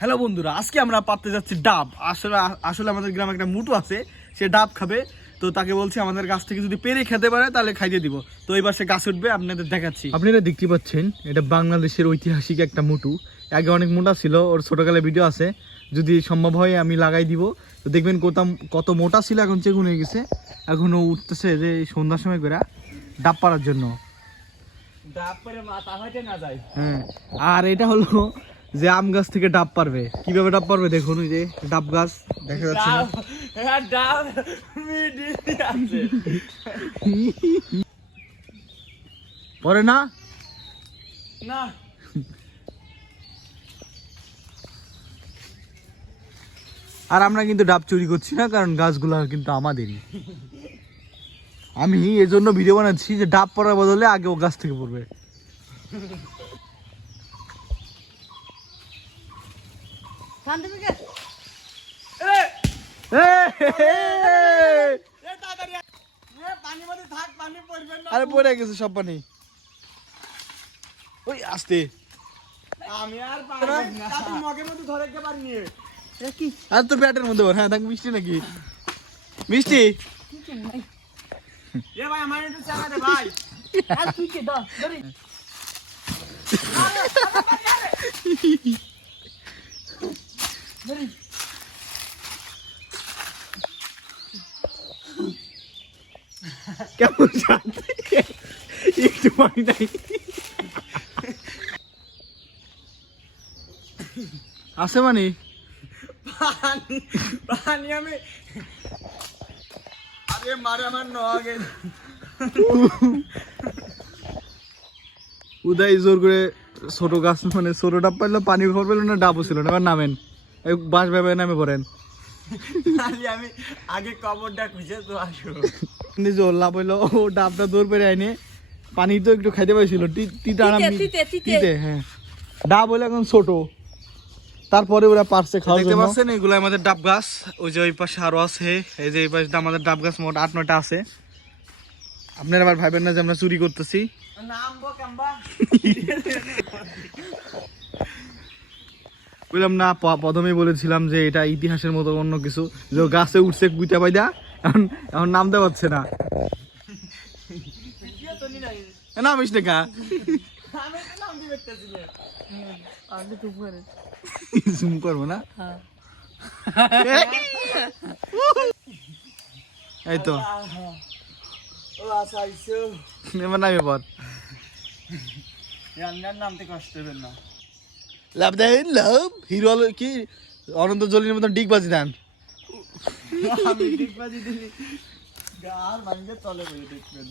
Hello বন্ধুরা, আজকে আমরা পাততে যাচ্ছি ডাব। আসলে আমাদের গ্রামে একটা মুটু আছে, সে ডাব খাবে। তো তাকে বলছি আমাদের গাছ থেকে যদি পেরে খেতে পারে তাহলে খাইয়ে দিব। তো এবার সে গাছ উঠবে, আপনাদের দেখাচ্ছি। আপনারা দেখতে পাচ্ছেন এটা বাংলাদেশের ঐতিহাসিক একটা মুটু। আগে অনেক মোটা ছিল, ওর ছোটকালে ভিডিও আছে, যদি সম্ভব হয় আমি লাগাই দিব। তো দেখবেন কত মোটা ছিল, এখন চেগুন হয়ে গেছে। এখনো উঠতেছে যে সন্ধ্যার সময় করে ডাব পাড়ার জন্য। ডাব পরে মাথা হইতে না যায়। হ্যাঁ, আর এটা হলো যে আম গাছ থেকে ডাব পারবে। কিভাবে ডাব পারবে দেখুন, ওই যে ডাব গাছ দেখা যাচ্ছে না? ডাব মিডি আছে। পরে না না, আর আমরা কিন্তু ডাব চুরি করছি না, কারণ গাছগুলো কিন্তু আমাদেরই। আমি এজন্য ভিডিও বানাচ্ছি যে ডাব পড়ার বদলে আগে ও গাছ থেকে পড়বে। আরে পড়ে গেছে সব পানি। ওই আসতে আমি আর পারবো না। তাতে মগের মধ্যে ধরে কে পারিনি। আর তো ব্যাটের মধ্যে ওর। হ্যাঁ, দেখ মিষ্টি নাকি মিষ্টি। এ ভাই আমার একটু চালা দে ভাই। আর তুই কে দাও ধরি। ধরি। কেমন শান্তি, একটু পানি নাই। আছে মানে পানি পানি আমি আরে মারে আমার নগে। উদয় জোর করে ছোট গাছ, মানে ছোট ডাব পাইলো, পানি ভর পেলো না, ডাবও ছিল না। এবার নামেন, বাঁশ ভেবে নামে পড়েন। আমি আগে কবরটা খুঁজে তো আসো। জোর লাভ হইলো, ও ডাবটা দৌড় পেরে আইনে। পানি তো একটু খাইতে পাইছিল, তিতে। হ্যাঁ, ডাব হইলো এখন ছোট, তারপরে ওরা পারছে খাওয়ার জন্য। দেখতে পাচ্ছেন এগুলো আমাদের ডাব গাছ। ওই যে ওই পাশে আরো আছে, এই যে এই পাশে আমাদের ডাব গাছ মোট 8-9টা আছে। আপনারা আবার ভাবেন না যে আমরা চুরি করতেছি। বললাম না, প্রথমেই বলেছিলাম যে এটা ইতিহাসের মতো অন্য কিছু, যে গাছে উঠছে গুইটা পাইদা, এখন নামতে পারছে না। নামিস না কা, জুম করবো না। এই তো এবার নামে পর। নামতে কষ্ট হবে না। লাভ দেন, লাভ হিরো কি অনন্ত জলির মতন ডিগ বাজি দেন। আমি ঠিক বাজি দিলি গার ভাঙে চলে বলে দেখবেন।